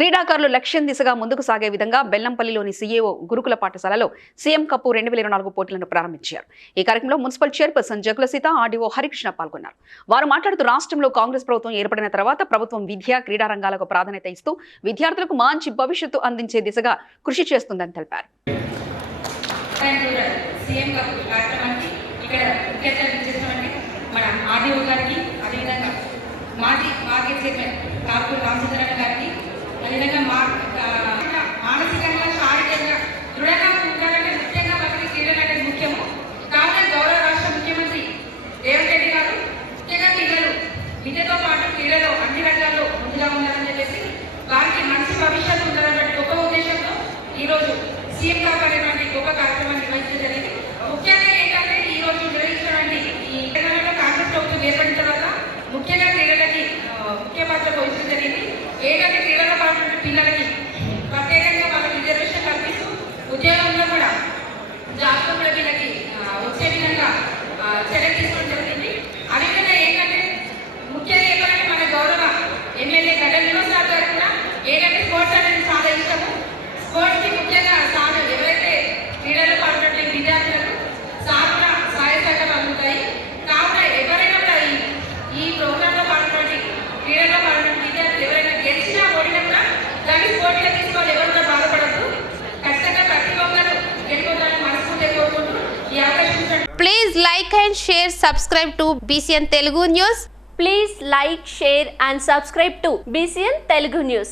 క్రీడాకారులు లక్ష్యం దిశగా ముందుకు సాగే విధంగా బెల్లంపల్లిలోని సీఏఓ గురుకుల పాఠశాలలో సీఎం కప్ 2024 పోటీలను ప్రారంభించారు. ఈ కార్యక్రమంలో municipal chairperson Jagula Seetha, RDO Harikrishna పాల్గొన్నారు. వారు మాట్లాడుతూ రాష్ట్రంలో కాంగ్రెస్ ప్రభుత్వం ఏర్పడిన తర్వాత ప్రభుత్వం విద్య, క్రీడా రంగాలకు ప్రాధాన్యత ఇస్తూ విద్యార్థులకు మంచి భవిష్యత్తు అందించే దిశగా కృషి చేస్తుందని తెలిపారు. మానసికంగా శారీరకంగా దృఢంగా ఉండాలంటే ముఖ్యంగా మనకి క్రీడలు అనేది ముఖ్యము. కావున గౌరవ రాష్ట్ర ముఖ్యమంత్రి రేవంత్ రెడ్డి గారు ముఖ్యంగా పిల్లలు విద్యతో పాటు క్రీడలో అన్ని రంగాల్లో ముందుగా ఉండాలని చెప్పేసి వారికి మంచి భవిష్యత్తు ఉండాలన్నటువంటి గొప్ప ఉద్దేశంతో ఈరోజు సీఎం కప్ అనేటువంటి గొప్ప కార్యక్రమాన్ని నిర్వహించడం జరిగింది. ముఖ్యంగా ఏంటంటే ఈరోజు నిర్వహించడానికి ఈ తెలంగాణలో కాంగ్రెస్ ప్రభుత్వం ఏర్పడిన తర్వాత ముఖ్యంగా క్రీడలకి ముఖ్య పాత్ర పోషించడం జరిగింది. ఏంటంటే క్రీడలో పాల్గొన్న పిల్లలకి ప్రత్యేకంగా వాళ్ళకి రిజర్వేషన్ కల్పిస్తూ ఉద్యోగంలో కూడా జాబ్లో కూడా వీళ్ళకి వచ్చే విధంగా చర్య తీసుకోవడం జరిగింది. అదేవిధంగా ఏంటంటే ముఖ్యంగా ఏంటంటే మన గౌరవ ఎమ్మెల్యే గడ్డ వినోద్ సార్ గారు కూడా ఏంటంటే స్పోర్ట్స్ అనేది చాలా ఇష్టము. స్పోర్ట్స్కి ముఖ్యంగా సార్ ఎవరైతే క్రీడలో పాల్గొనే విద్యార్థులకు సార్ కూడా సహాయ సహకారాలు ఉంటాయి. కావున ఎవరైనా కూడా ఈ ప్రోగ్రాంలో పాల్గొనే క్రీడలో పాల్గొనే విద్యార్థులు ఎవరైనా గెలిచినా ఓడినా కూడా దాన్ని స్పోర్ట్గా తీసుకోవాలి. ఎవరు కూడా బాధపడద్దు. ఖచ్చితంగా ప్రతి ఒక్కరు గెలుపోతారని మనస్ఫూర్తిగా కోరుకుంటూ ఈ అవకాశం. Please like and share, subscribe to BCN Telugu News. Please like, share and subscribe to BCN Telugu News.